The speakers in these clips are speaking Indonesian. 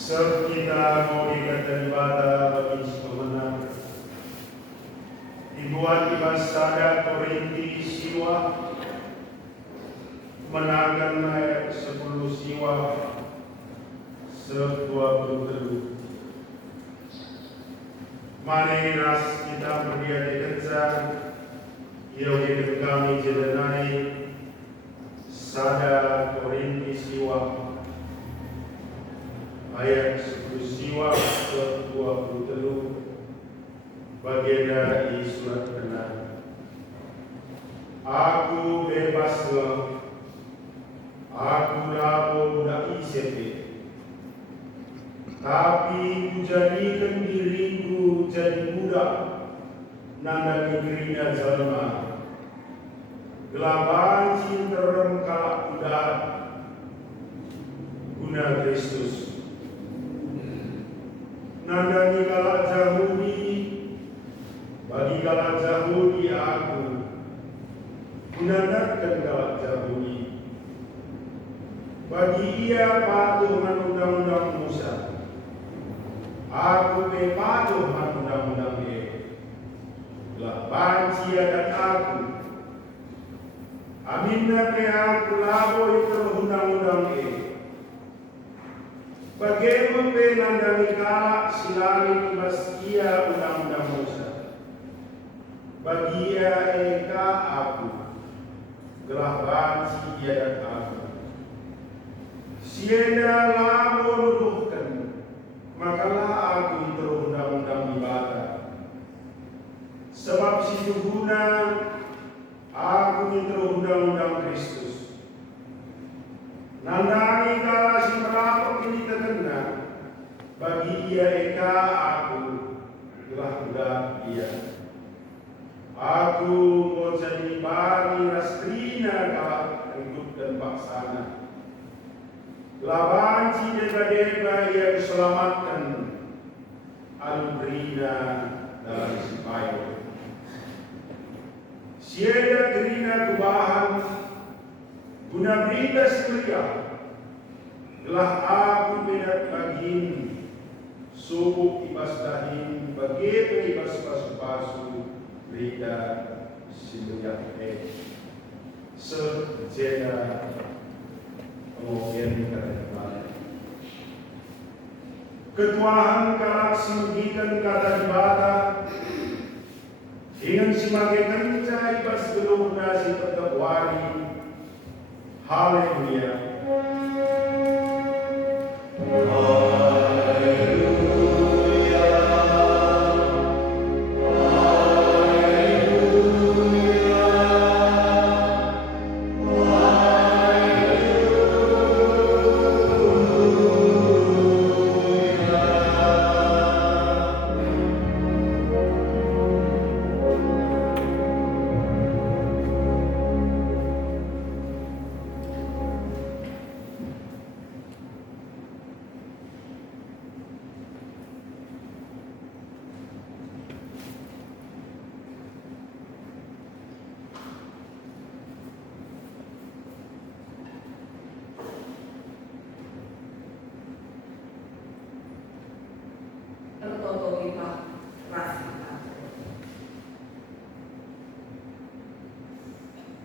Sebab kita mau dikatakan ibadah bagi pemenang. Dibuat ibasada Korinti siwa menangkan ayat 10 siwa se-23. Mari ras kita berdia dikencan, ia hidup kami jelenai sada Korinti siwa ayat 10 siwa ke-23 bagian di surat kenan. Aku bebaslah, aku dabo budak isepe, tapi kujadikan diriku jadi budak nanda negerinya jalma. Gelaban cinterem kalak budak guna Kristus. Nandani kalak Yahudi, bagi kalak Yahudi aku, gunanakan kalak Yahudi. Bagi ia patuh dengan undang-undang Musa, aku patuh dengan undang-undang dia. Belah banci akan aku, aminna pe aku labo itu undang-undang dia. Bagaimana penandang kalak silali mas ia undang-undang Musa. Bagi ia eka aku, gelah banci ia dan aku. Sienda labo nuduhkan, makalah aku terundang-undang ibadah. Sebab situ guna aku terundang-undang Kristus. Nandani kala si merapok ini terkena, bagi ia eka aku telah budak ia. Aku mau jadi bagi rastrina kala hidup dan paksana. Labanci deba-deba ia diselamatkan, alubrina dalam sipayo. Sieda gerina kubahan, guna berita selia, telah aku bedat bagin, subuk ibas dahin, bagi ibas pasu-pasu, berita selia sejeda kemudian kata ketuahan kalak simugikan kata ibadah, dengan simagai kenca ibas geluh nasi tetap wari. Haleluya.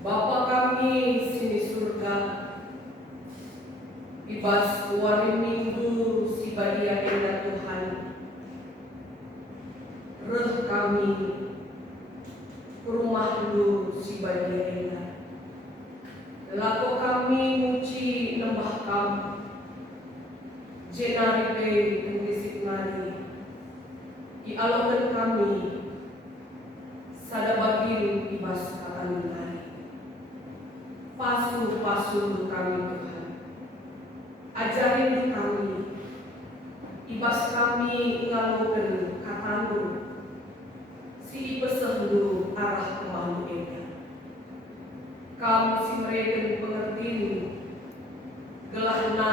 Bapa kami sini surga, ibas warin minggu si badia enda Tuhan. Reh kami rumah lu si badia enda. Lako kami muci nembah kamu, jenari pe ngisik nari. Ialokan kami sada bagil ibas kakani nari. Pasu kami Tuhan, ajarin kami, ibas kami ngalokan katandu, si ipesehdu arah kemana eka. Kamu si mereka pengertiin, gelahna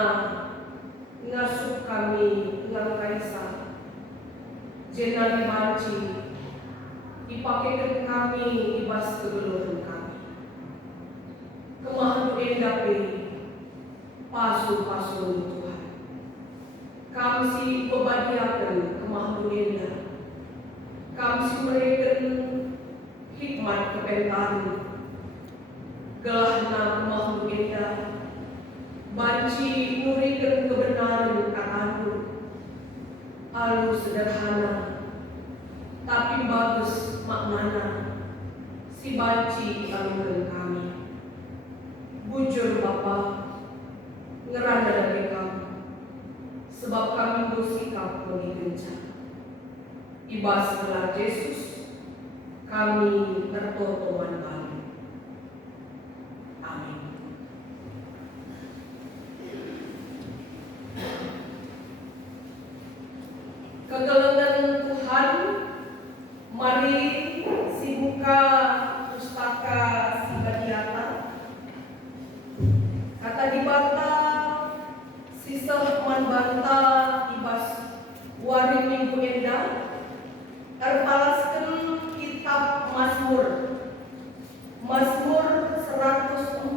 ngasuh kami ngal kaisa, jenari banci, ipakekan kami ibas kegeluhan kami. Kemahan endape pasu Tuhan. Kami halus sederhana, tapi bagus maknana. Si banci alurun kami, bujur Bapa, ngeranda dari kamu, sebab kami bersikap mengikenca. Ibas gelar Yesus, kami bertotoman kami. Amin. Kegelengan Tuhan, mari si buka pustaka si Badiata. Kata dibata si sehman banta ibas wari minggu endah. Erpalaskan kitab Mazmur 104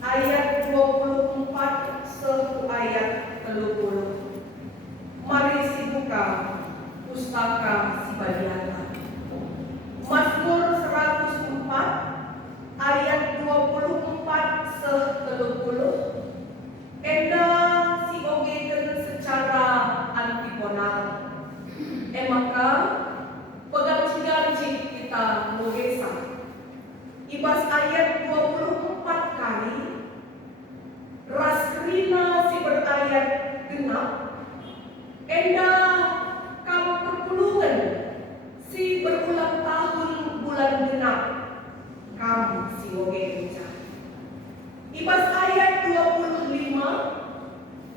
ayat 24 sehu ayat 30. Mari si buka pustaka si Badiata. Mazmur 104 ayat 24 sehu 30. Enda si ogeken secara antiponal. Maka peganci-ganci kita mengesa. Ibas ayat 24 kali. Rasrina si berayat genap. Enda kamu perpulungan si berulang tahun bulan genap. Kamu si woge kencah. Ibas ayat 25.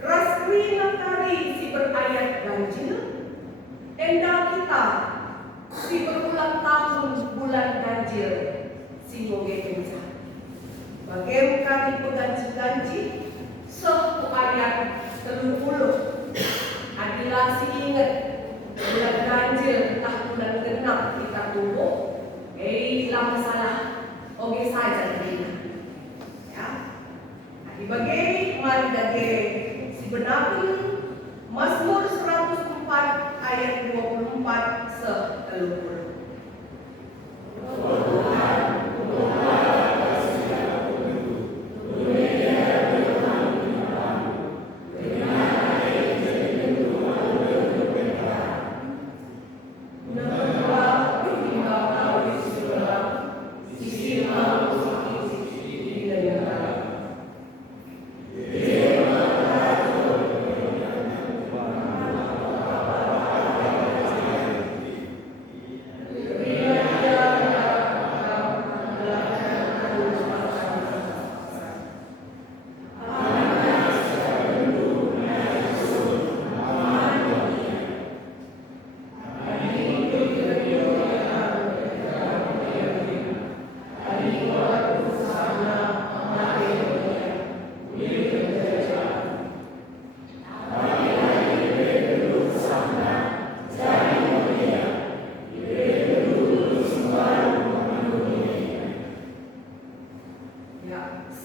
Rasrina kari si berayat ganjil. Enda kita si berulang tahun bulan ganjil si moge kencah. Bagaimana kami peganci-ganci sehu ayat 30. Adilah si ingat bulan ganjil entah bulan genap kita tunggu. Bila masalah oke saja kita. Ya. Dibagai mari dage si benapun Mazmur 104 ayat 24 se-30.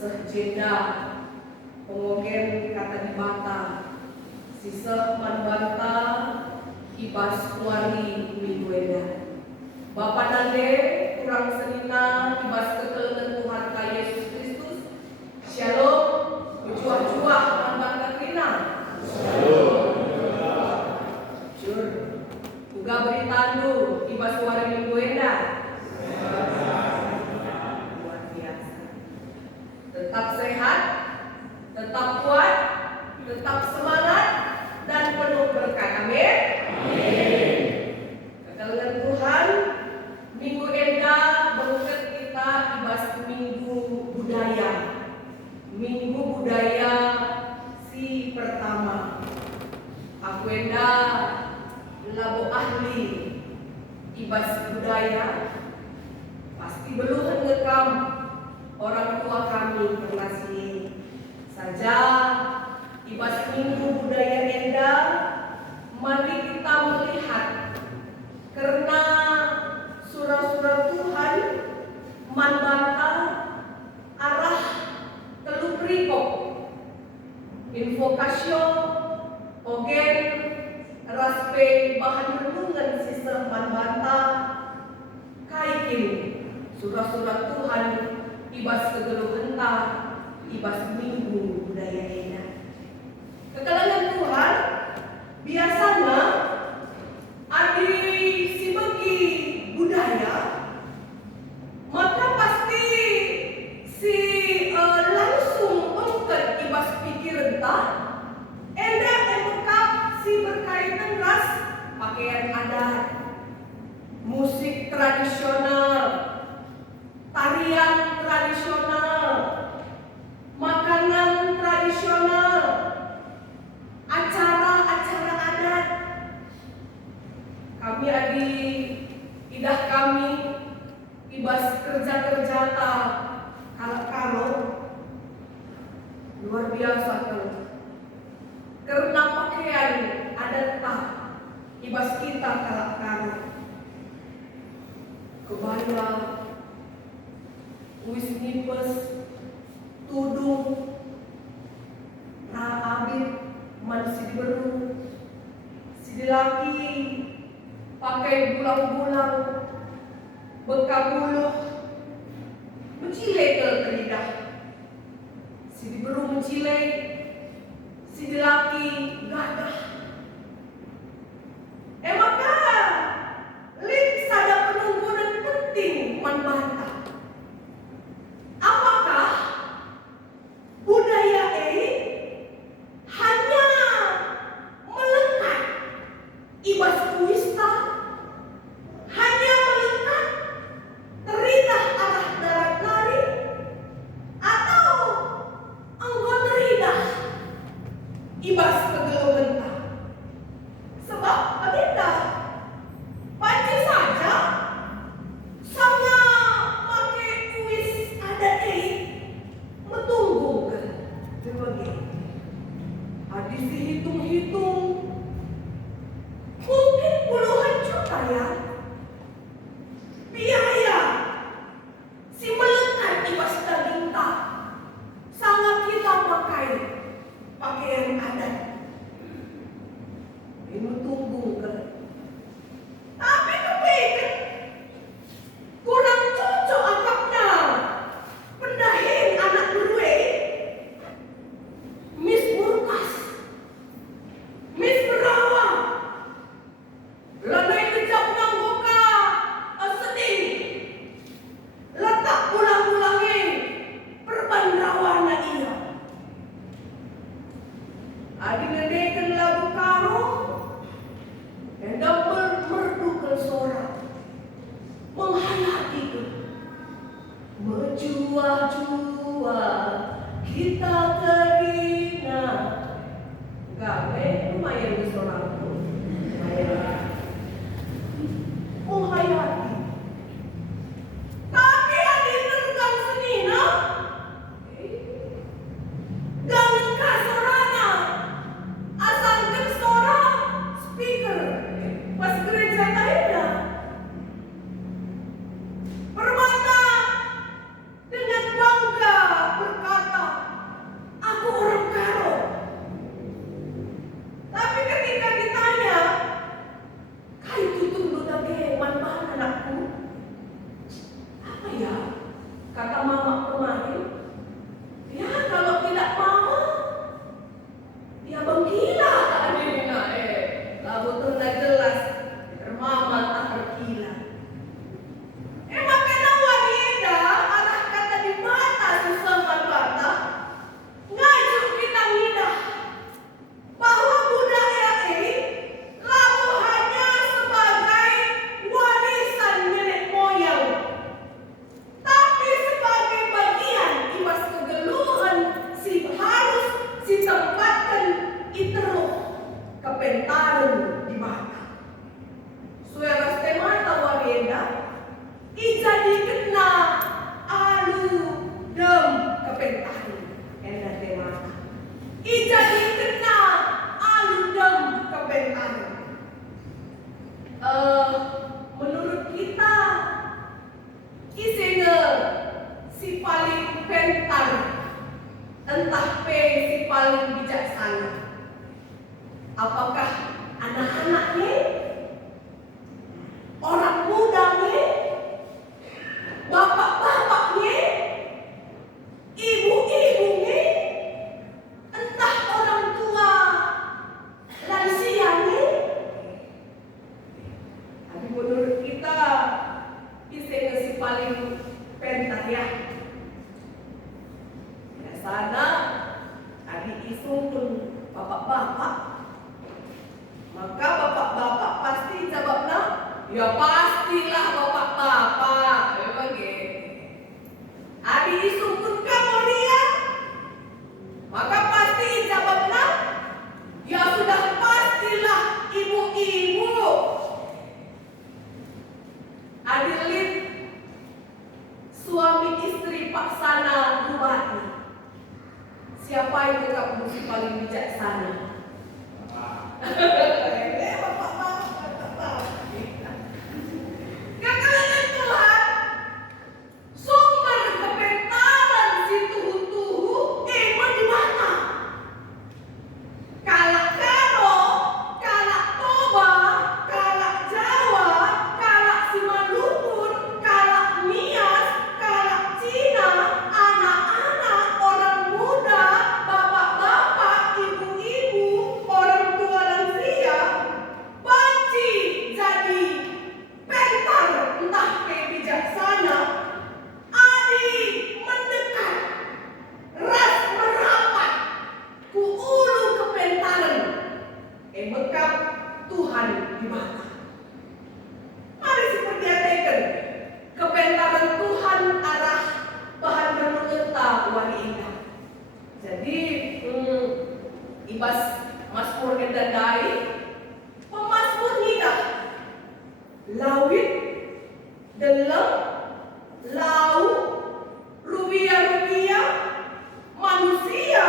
Sehjeda pengogen kata dibata sisa manbanta ibas wari mingguena. Bapak nande kurang senina ibas kekelengan Tuhan ka Yesus Kristus. Shalom, berjuah-juah manbanta krina. Shalom. Jur, uga beritandu ibas wari mingguena. Tetap sehat, tetap kuat, tetap semangat, dan penuh berkat. Amin. Kekelengan Tuhan, minggu endah berkat kita ibas minggu budaya. Minggu budaya si pertama. Aku endah labo ahli ibas budaya. Pasti belum ngekam orang tua kami terkasih saja ibas minggu budaya endah. Mari kita melihat karena surah-surah Tuhan manbanta arah teluk rikop invokasio ogen raspe bahan renungan sistem manbanta kaikin surah-surah Tuhan ibas kegeluh henta ibas minggu budaya endah. Kekelengan Tuhan biasanya tradisional, tarian tradisional, makanan tradisional, acara-acara adat. Kami adi idah kami ibas kerja-kerja ta kalau luar biasa tuh. Karena pakaian adat ta ibas kita kalau kebaya, wis nipes, tudung, abid, man si beru, si laki, pakai bulang-bulang, bekabuluh, mencile ke lidah, si beru mencile, si laki gagah. Maka link sada penungguan penting membantah. Apakah budaya ini hanya melekat ibas kuista, hanya melekat teridah arah darat lari, atau engkau teridah ibas kegeluhan. Sebab agenda panci saja sama pakai kuis ada metunggukan berbagai. Habis dihitung-hitung mungkin puluhan juta ya biaya si melekat ibas daging tak sangat kita pakai pakaian adat. Ini tunggu kan. Tapi kepikir kurang cocok akapnya pendahin anak berwe Miss Murkas, Miss Berawang, lanai kejap nanggoka sedih, letak pulang-pulangnya perbandrawana iya. Adi ngedekan lagu karo dan merdukan suara menghayati itu menjua-jua kita terina gawe lumayan di seorang tuh menghayati tapi ada nerukang senina dengan kasorana asalkan suara speaker pas gereja lainnya permata dengan bangga berkata aku orang karo. Tapi ketika ditanya kai tutung dage mantan anakku apa ya kata mama kemarin ya kalau tidak mama ya menggila adiknya lalu tengah jelas mama tak bergila. Maka wanita arah kata di mata susah bata ngajuk kita ngidah bahwa budaya ini lalu hanya sebagai warisan nenek moyang, tapi sebagai bagian ibas kegeluhan si harus si tempatkan iteruh kepentaran di mata. Suara mata wanita ijadi kena alu dem kepentaran enak temaka. Ijadi kena alu dem kepentaran. Menurut kita isinya si paling pentar entah si paling bijaksana. Apakah anak-anaknya, orang mudanya, bapak-bapaknya, ibu-ibunya, entah orang tua lansianya. Tapi menurut kita isinya si paling pentar ya. Sana adik isu pun bapak-bapak. Maka bapak-bapak pasti jawablah, ya pastilah bapak bapak-bapak, adi isumpun kamoria, maka pasti jawabnya, ya sudah pastilah ibu-ibu. Adilin suami istri paksana bupati. Siapa yang tetap musuh paling bijaksana? Kekalian Tuhan, sumber kepentaran si tuhu-tuhu emang di mana? Kalak Karo, kalak Toba, kalak Jawa, kalak Simalungun, kalak Nias, kalak Cina, anak-anak, orang muda, bapak-bapak, ibu-ibu, orang tua lansia, banci jadi pentar entah kayak bijaksana, adi mendekat, ras merapat, ku ulu kepentaran, bekap Tuhan di mata. Mari seperti atekan, kepentaran Tuhan arah bahan menungeta wari indah. Jadi, ibas Mazmur Kendandai, pemazmur nida, lawit, delem, lau, rubia-rubia, manusia,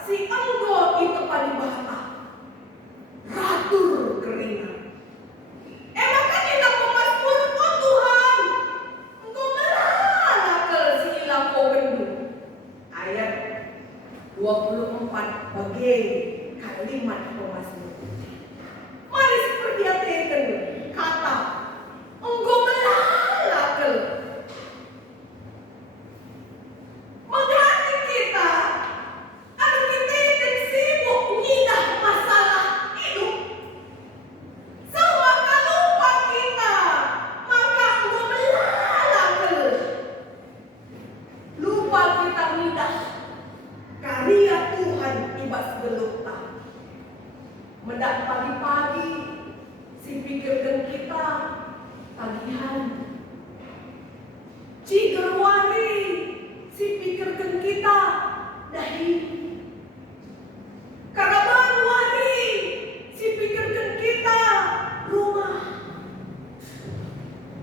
si enggo itu panibata, ratur keringat. Emang kan ini pemazmur, oh Tuhan, engkau melalakel si ilang kau bendu. Ayat 24 bagai kalimat pemazmur. Mari seperti atekan kata engkau melalakel. Menghati kita, agar kita yang sibuk ngidah masalah hidup. Semua lupa kita, maka engkau melalakel. Lupa kita ngidah karya Tuhan ibas gelukta. Mendak pagi-pagi, si pikirkan kita tagihan. Cigerwari, si pikirkan kita dahi. Karabanwari, si pikirkan kita rumah.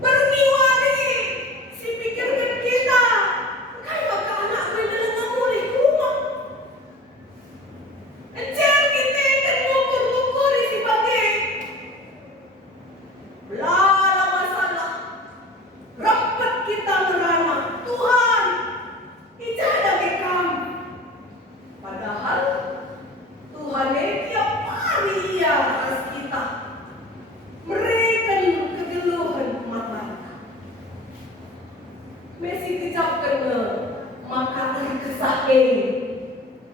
Berniwari, si pikirkan kita kayak ke anak beneran mulai rumah. Encer kita kan ngukur-ngukur si bagai. Lala masalah. Rapat kita merana. Tuhan, ijada bekam. Padahal Tuhan tiap hari ia ras kita. Mereka kegeluhan mata. Mesti kecapkan maka dari kesahkan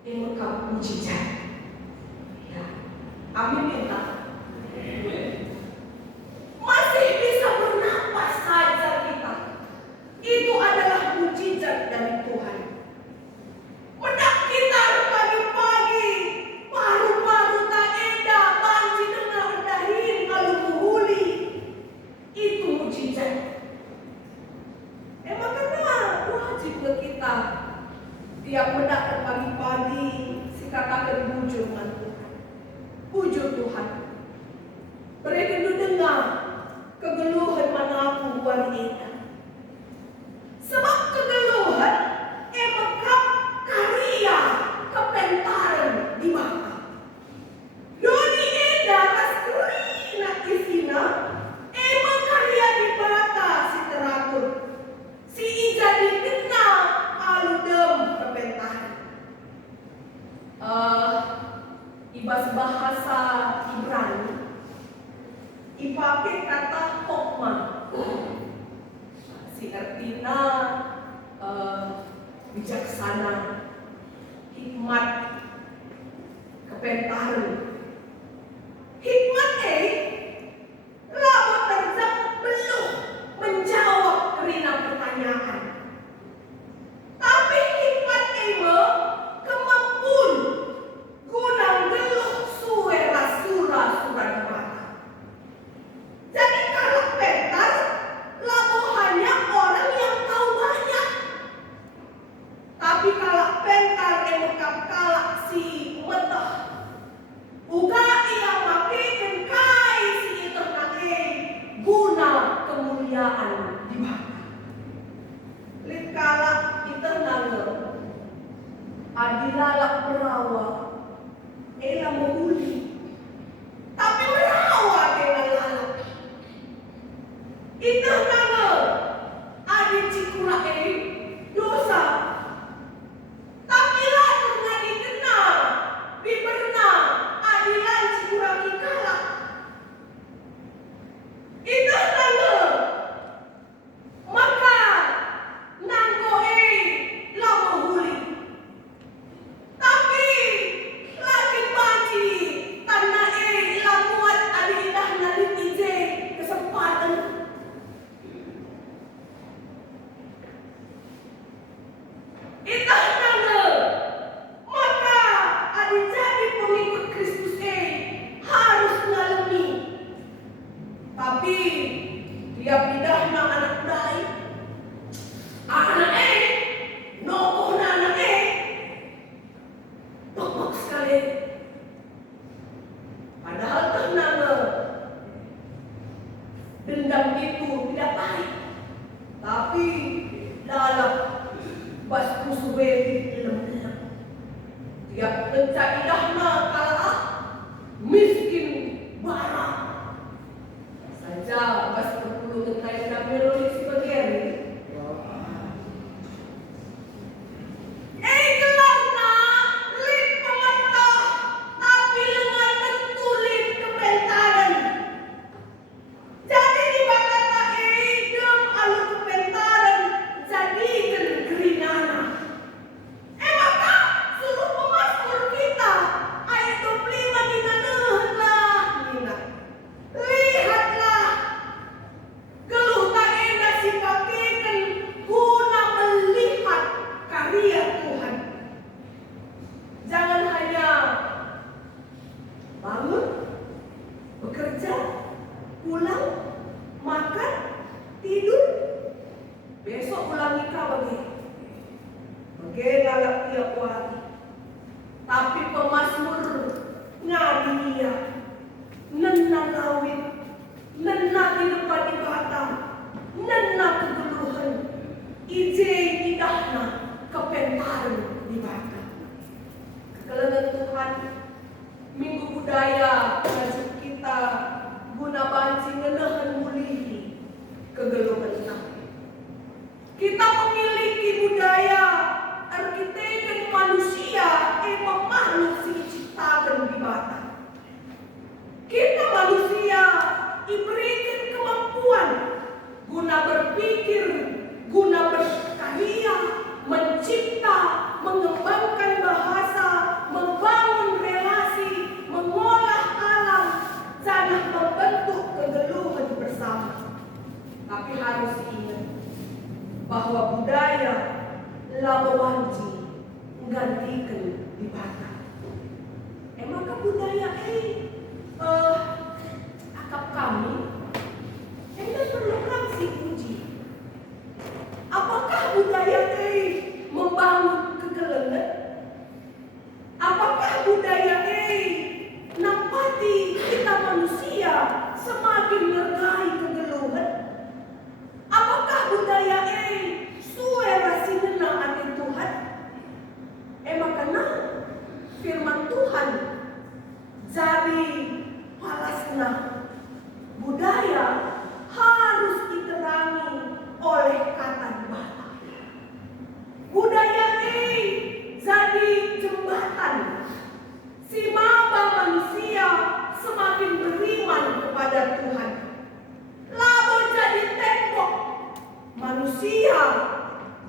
yang mekap mujizat. Ya. Amin minta. Masih bisa bernapas saja kita. Itu adalah mujizat dari Tuhan. Mendak kita pagi-pagi, paru-paru tak eda, banci dengar dahin, lalu kuhuli. Itu mujizat. Emang kena wajib ke kita. Tiap mendak pagi-pagi, si katakan bujur dengan Tuhan. Bujur Tuhan. Mereka dengar kegeluhan mana aku buat kita. Sebab kegeluhan emekap karya kepentaran di mata. Doni eda raskrina isina emang karya di mata si teratur. Si ija dikenal aludem kepentaran. Ibas bahasa Ibrani dipakai kata hokmah. Si artinya bijaksana, hikmat, kepentaran. Hikmat lama terjak belum menjawab kerina pertanyaan. Tapi hikmat kemampuan guna geluh suwe rasura-sura di mata. Jadi kalau pentar, labo menghuli, tapi merawat dengan lalap. Itah nana adi cikura dosa, tapi lalu ngadi kena biberna adilan cikura kikala. Itah nana maka nangko la menghuli, tapi lagi banci tanah la muat adi idah nalit ije kesempatan. Itah nana maka adi jadi pengikut Kristus harus ngalami, tapi tiap idahna anak dai anak nokoh anak pokok sekali. Padahal nana dendam itu tidak baik, tapi dalam bas kusuweli lem-lem. Tiap lencak idahna kalah miskin barang saja bas berpuluh ngentai dan melodi si bagian. Gelarna lid pemerintah, tapi lengan tentu lid kepentaran. Jadi di bakata dem alu kepentaran jadi gerinana. Maka suruh pemazmur kita ayat 25 dinanehlah nina. Lihatlah geluh tak enak si pakekan guna melihat karya Tuhan. Jangan hanya bangun, bekerja, pulang, makan, tidur, besok ulangi bagi lalap tiap hari. Tapi pemazmur ngadi dia nena lawit, nena di depan ibata, nena kegeluhan, ije idahna kepentaran di bata. Kelengan Tuhan, minggu budaya ngajak kita guna banci ngenahan mulihi kegeluhan kami. Kita memiliki budaya arsitektur manusia makhluk si ciptakan di bata. Kita manusia diberikan kemampuan guna berpikir, guna berkarya, mencipta, mengembangkan bahasa, membangun relasi, mengolah alam, dan membentuk kegeluhan bersama. Tapi harus ingat bahwa budaya labawanji menggantikan di bata. Maka budaya akap kami perlu kami uji. Apakah budaya membangun kegelengan? Apakah budaya nampati kita manusia semakin mergai kegeluhan? Apakah budaya suara sinena hati Tuhan? Makanya firman Tuhan jadi palasna budaya harus diterangi oleh kata bata. Budaya jadi jembatan si maba manusia semakin beriman kepada Tuhan. Labo jadi tembok manusia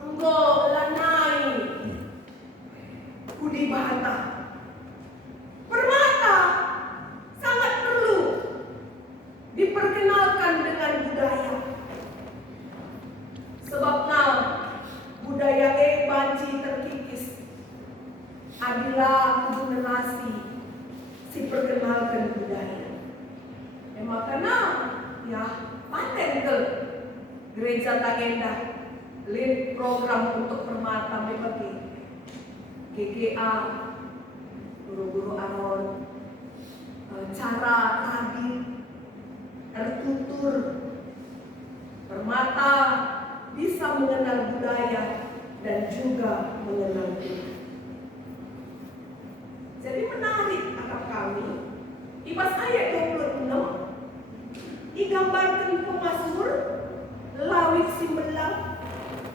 engkau lanai budi bata. Permata sangat perlu diperkenalkan dengan budaya. Sebabnya budaya banci terkikis adalah generasi si perkenalkan budaya. Makanya ya paten ke gereja Tagenda lead program untuk permata bagi GGA, guru-guru aron, cara tadi tertutur permata bisa mengenal budaya dan juga mengenal Tuhan. Jadi menarik akak kami Ibas ayat 26 digambarkan pemazmur lawit simbelang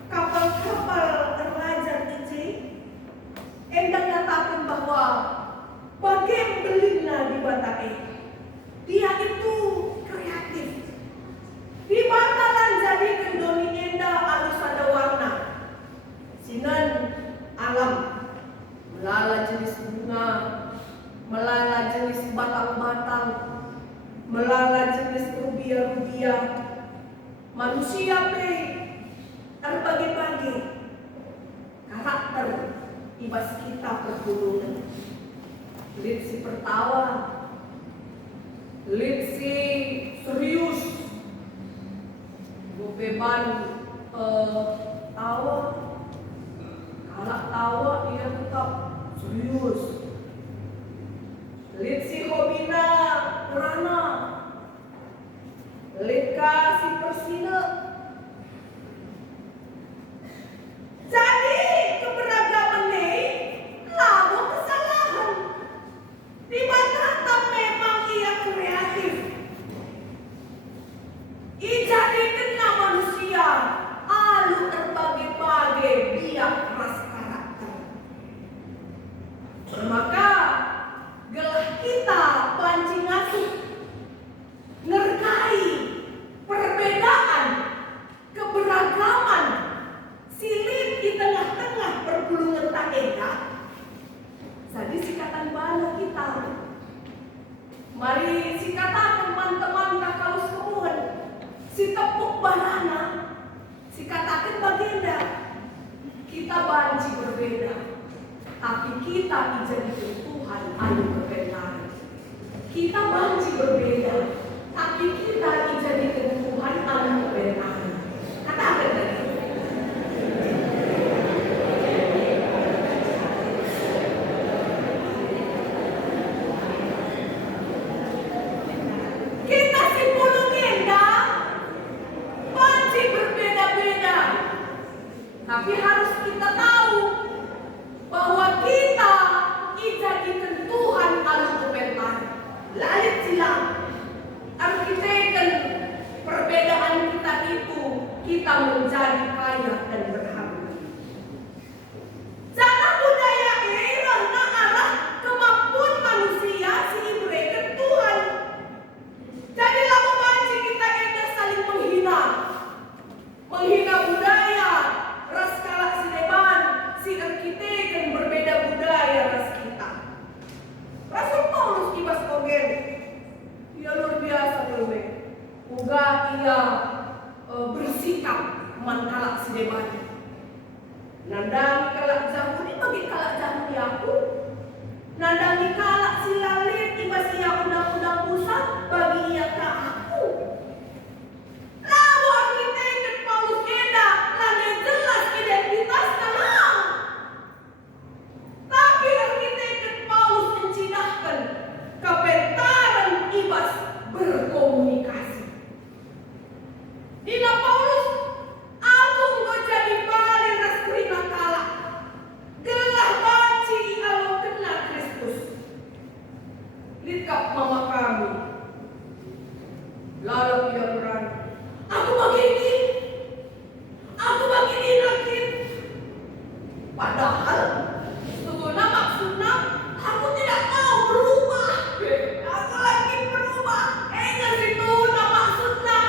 kapal-kapal raja Ije. Endang nyatakan bahwa bagai belina di batae, dia itu kreatif. Di batalan jadi kendoni enda alus ada warna. Sinan alam, melala jenis bunga, melala jenis batang-batang, melala jenis rubia-rubia. Manusia pe terbagi-bagi karakter ibas kita pergulungan. Lid si pertawa, lid si serius, beban tawa, kalak tawa dia tetap serius. Lid si hobina rana, lid ka si persina. Jadi keberagaman ini lalu kesalahan. Di mana memang ia kreatif. Dijadikan manusia alu terbagi-bagi biak ras karakter. Maka gelah kita banci ngasuh ngergai perbedaan, keberagaman silih di tengah-tengah pergulungan tak enak. Jadi sikatan bala kita. Mari sikatan teman-teman kakau semua. Si tepuk barana, sikatakan bagenda. Kita banci berbeda, tapi kita dijadikan Tuhan anu kebenaran. Kita banci berbeda, tapi kita dijadikan Tuhan anu kebenaran. Katakan tadi. Kita simpulkan banci berbeda-beda, tapi harus kita tahu bahwa kita dijadikan Tuhan alu kebenaran. Lalit silang arkiteken perbedaan kita itu kita menjadi kaya dan berharga. Cara budaya irah arah kemampuan manusia si ibrekan Tuhan. Jadi lama banci kita edah saling menghina budaya ras kalak si deban, si arkiteken berbeda budaya ras kita. Rasul Paulus ibas kogen, ia luar biasa lewe. Uga ia bersikap mankalak si deban. Nandang kalak Yahudi bagi kalak Yahudi aku. Nandang kalak si lalit ibas ia undang-undang pusat bagi ia ke aku. Lalu arkiteken Paulus eda lagi jelas identitas tenang. Tapi arkiteken Paulus mencidahkan kepentaran ibas berkomunikasi. Dina Paulus aku nggak jadi bali restrina kala gelah banci alo kena Kristus. Litkap mama kami lalu ia berani aku begini lagi. Padahal sebetulnya maksudnya aku tidak mau berubah. Aku lagi berubah. Situ nak maksudnya.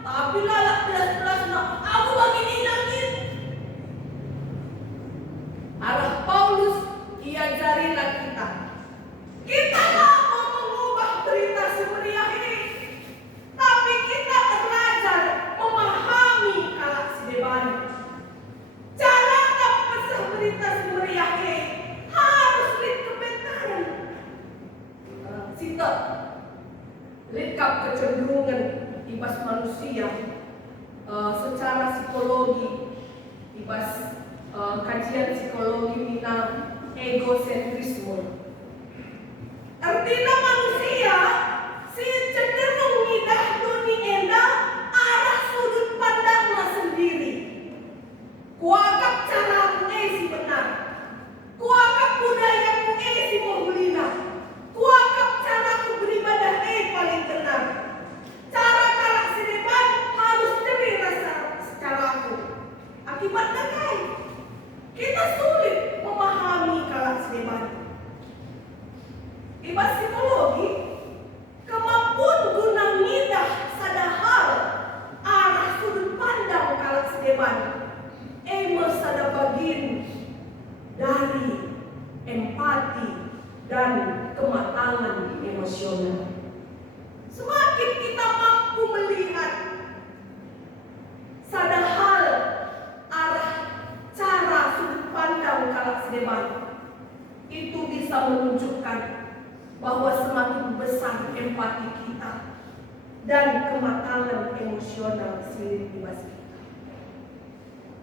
Tapi lalak belas-belas nak aku begini lagi. Arah Paulus ia jarilah kita. Kita tak mau mengubah berita semeriah ini. Tapi kita belajar memahami kalak sedeban. Cara pesah berita semeriah ini harus lid kebentaran. Sita litkap kecenderungan ibas manusia secara psikologi, ibas kajian psikologi mina egosentrisme. Artinya manusia si cenderung ngidah duni enda arah sudut pandangnya sendiri. Kuagap caraku si benar. Kuagap budayaku si mohulina. Kuagap caraku beribadah Ibas psikologi, kemampuan guna ngidah sadahal arah sudut pandang kalak sedeban. Sada bagian dari empati dan kematangan emosional. Semakin kita mampu melihat sadahal arah cara sudut pandang kalak sedeban, itu bisa menunjukkan bahwa semakin besar empati kita dan kematangan emosional sendiri di kita.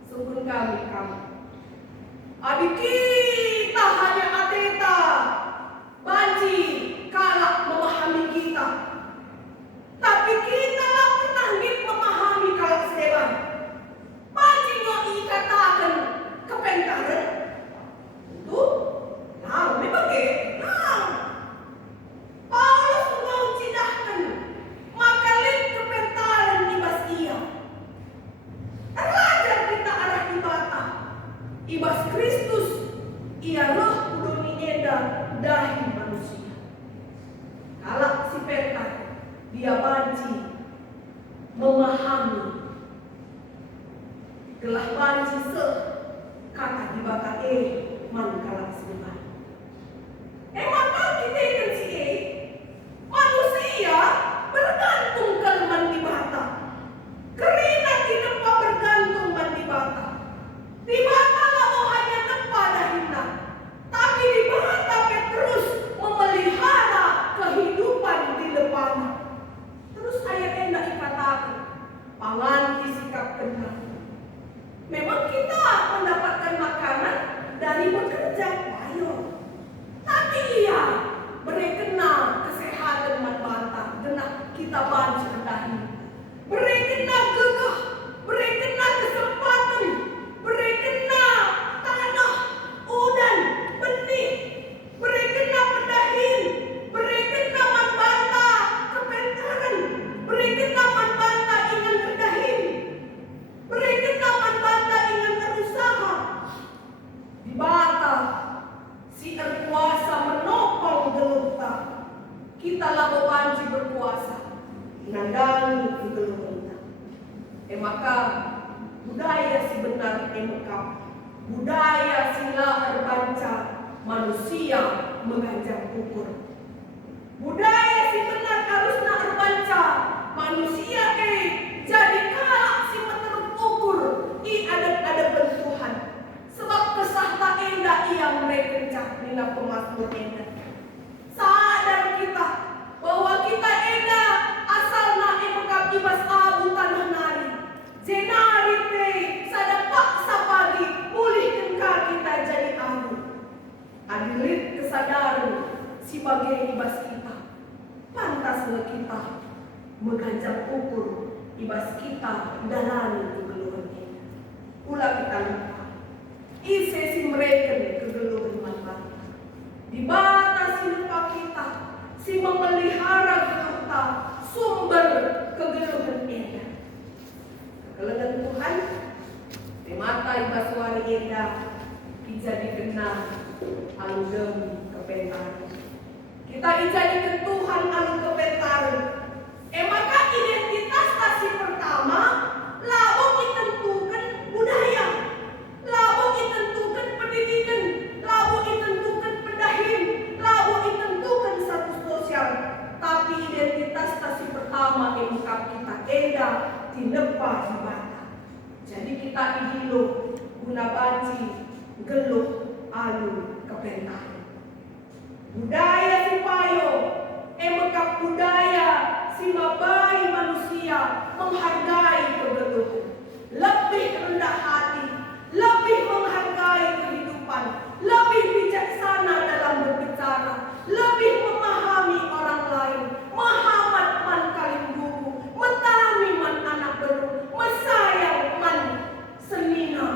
Sungguh kami. Adik kita hanya ateta, banci, kalak memahami kita. Tapi kita tak pernah memahami kalak sedeban. Banci ngoi katakan kepentaran. Itu, nah, memang nah. Paulus mau cidahkan, maka lin kepentaran ibas ia. Terlajar kita arah ibata. Ibas Kristus, ia roh kudoni eda dahi manusia. Kalak si pentar, dia banci memahami. Gelah banci kata dibaka man kalak sedeban. Maka kita ikan si manusia bergantung kalman di bata. Kerina tidak bergantung man di bata. Di bata mau hanya tempat dahina, tapi di bata Petrus memelihara kehidupan di depannya. Terus ayat hendak dikatakan, pangan sikap benar. Memang kita mendapatkan makanan dari bekerja payah. Tapi ia berkena kesehatan manbata, genap kita banci dahi. Berkena gegah, berkena kesempatan, berkena tanah, udan, benih, berkena pedahin, berkena manbata kepentaran, berkena manbata ingan pedahin, berkena manbata ingan berusaha. Di bata si berkuasa menopang geluta. Kita lalu banci berkuasa nandani geluta. Maka budaya si benar emekap. Budaya sila terbanca manusia mengajar ukur. Budaya si benar harusnya terbanca manusia jadi kalak si meteruk ukur i ada bertuhan. Sebab kesah tak endah ia mereka nina pemazmur endah. Sadar kita bahwa kita endah asalna emekap ibas abu tanah nari. Jenari te sadapak sapagi pulihkan kita jadi abu. Adilit kesadaran si bagai ibas kita. Pantaslah kita mengajak ukur ibas kita dalani kegeluhan endah. Ulah kita lupa. Sesi mereka kegeluhan manfaat. Di batas lupa kita, si memelihara kita sumber kegeluhan endah. Kegeluhan Tuhan, di mata ibas wari endah, dijadi kena alugem kepentaran. Kita dijadikan Tuhan alu kepentaran. Maka identitas tasi pertama, lalu ditentukan budaya. Lalu ditentukan pendidikan, lalu ditentukan pendahin, lalu ditentukan status sosial. Tapi identitas tasi pertama emukap kita endah tinepa di bata. Jadi kita ihilu guna banci geluh alu kepentaran. Budaya si payo emukap budaya si mabai manusia menghargai kegeluhan. Lebih rendah hati, lebih menghargai kehidupan, lebih bijaksana dalam berbicara, lebih memahami orang lain, mahamat man kalimbuku, metami man anak beru, mesayang man senina.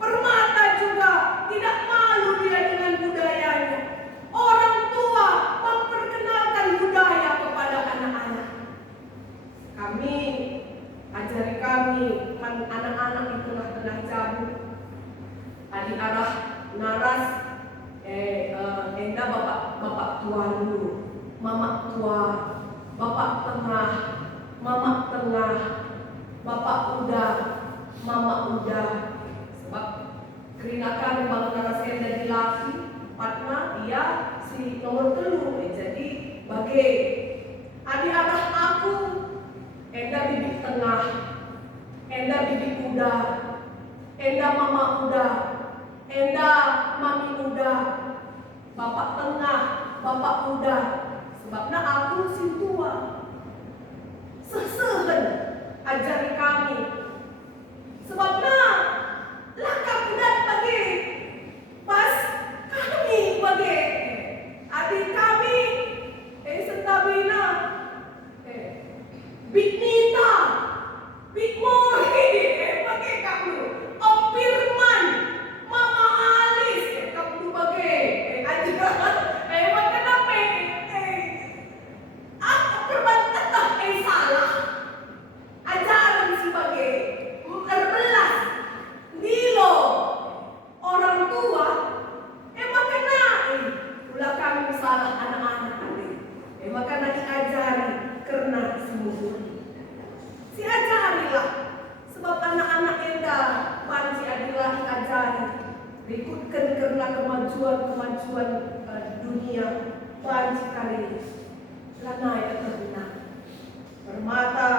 Permata juga tidak malu dia dengan budayanya. Orang bapak tua dulu, mama tua, bapak tengah, mama tengah, bapak muda, mama muda. Sebab kerinakan bang narasenda jadi laki, partner dia si nomor telu. Jadi bagi adik arah aku, enda bibit tengah, enda bibit muda, enda mama muda, enda mami muda, bapak tengah, bapak muda. Sebabnya aku si tua. Sesehen ajari kami. Sebabnya langkah muda bagi pas kami bagi adik kami sentabina Big Nita, Big Mori bagi kamu Om Firman, Mama Alis kamu bagi aja bagi apa aku perbantah salah ajaran sebagai terbelas Dilo orang tua makanya ulah kami salah anak-anak makanya diajari karena semua si ajarilah sebab anak-anak enda panci adalah diajari berikutkan karena kemajuan dunia panci kali ini lanai terna permata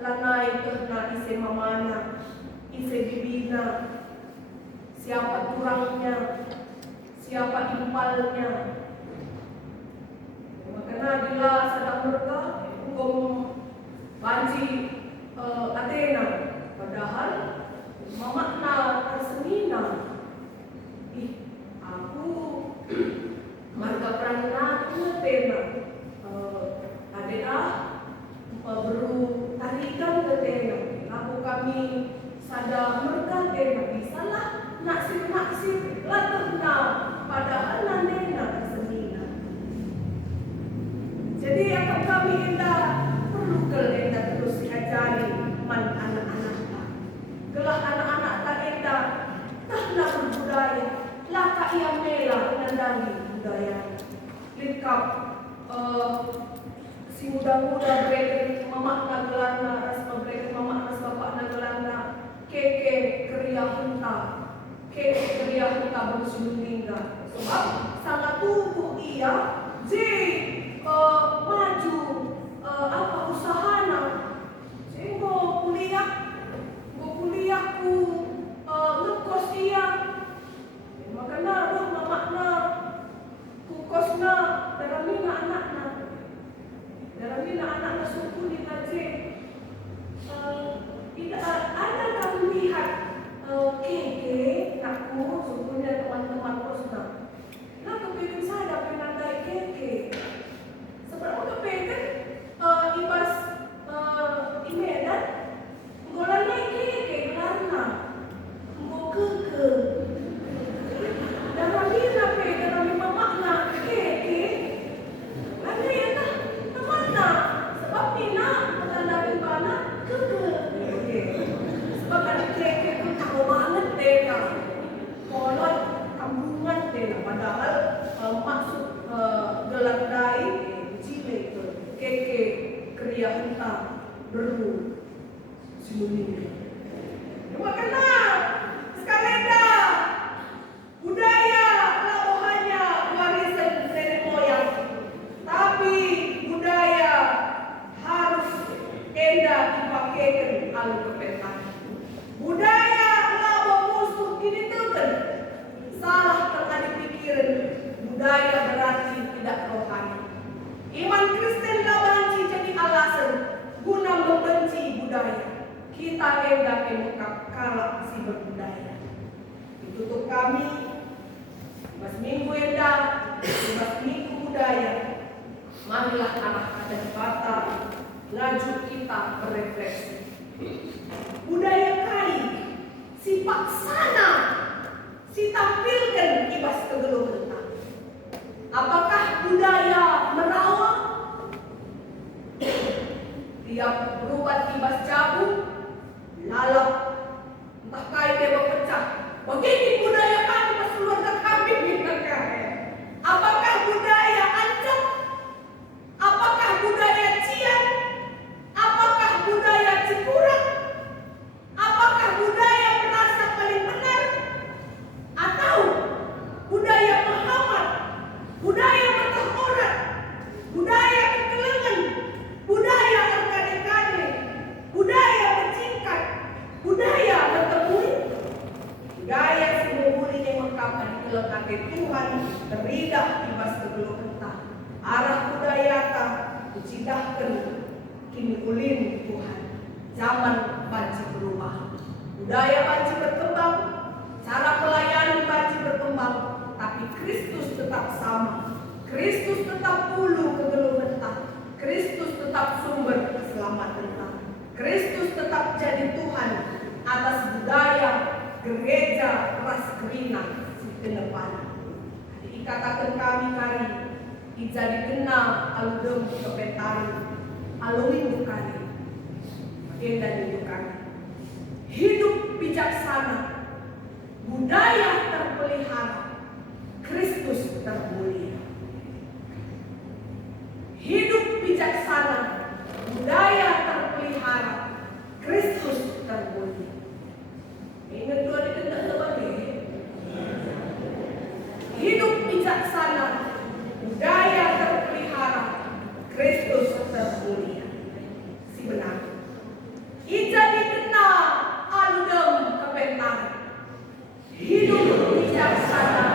lanai terna isi mamana isi bibina siapa turangnya siapa impalnya. Makanya bila sedang mereka hukum banci Athena, padahal mamakna tersemina. Aku marga pranina Athena. Adena beru tarikan ke Athena. Aku kami sadar mereka Athena bisalah naksir latahna padahal nanena tersemina. Jadi akan kami hendak perlu hendak terus diajari man anak-anak tak. Gelah anak-anak tak hendak taklah berbudaya, laka ia mela menandani budaya. Lengkap si muda-muda berada mamak nagelana, rasma berada mamak nas bapak nagelana, keke keria bersulingga. Sebab sangat tubuh ia maju usahana sehingga kuliahku ngekos dia makanya mamakna kukosna dalamina anakna suku di kaje tidak ada kamu lihat keke aku sukunya teman-teman kosna nah kepilih saya penandai keke seberapa kepengen ibas imedan ngolanya keke karena mau keke dan kami nape dan mamakna keke lagi ya tak temanna sebab mina menandai bana keke sebab ada keke itu tahu banget deh kolot kambungan deh padahal maksud gelandai cile itu keke keria hunta beru sinulinga. Makanya sekalian budaya labohannya warisan nenek moyang, tapi budaya harus enda dipakaikan alu kepentan. Budaya labo musuh ini tuken salah terkali pikiran budaya berarti tidak rohani. Iman Kristen labanci jadi alasan guna membenci budaya. Kita hendak mengungkap kalah si berbudaya. Ditutup kami Mas Minggu hendak Mas Minggu budaya. Marilah arah ada kata laju kita berefleksi. Budaya kai si paksana si tampilkan ibas kegeluhan. Apakah budaya merawat? Tiap berubat ibas jabu, lalap, entah kain dia pecah. Begitu budaya kami pas keluarga kami minta. Apakah budaya dicidahkan kini ulin Tuhan. Zaman banci berubah, budaya banci berkembang, cara pelayanan banci berkembang, tapi Kristus tetap sama. Kristus tetap hulu kegelung entah. Kristus tetap sumber keselamatan entah. Kristus tetap jadi Tuhan atas budaya gereja ras kerina si depan. Dikatakan kami kari jadi kena aludem kepetari aluin kari dan hidup kami hidup bijaksana, budaya terpelihara, Kristus termulia. Hidup bijaksana, budaya terpelihara, Kristus termulia. Ingat dua dikenal lebih. Hidup bijaksana, budaya terpelihara, Kristus termulia. Si benar. Ija dikenal aludem kepentar. Hidup bijaksana,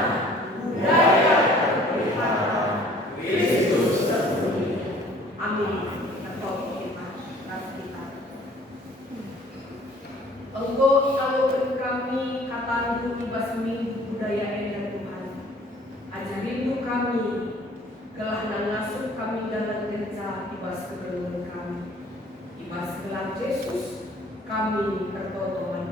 budaya terpelihara, Kristus termulia. Amin. Tertolong kita, kita. Engkau alurkan kami kata ibas minggu budaya enda Tuhan. Ajarindu kami, gelah nangasup kami dalam genca ibas kegeluhan kami. Ibas gelar Yesus kami tertolong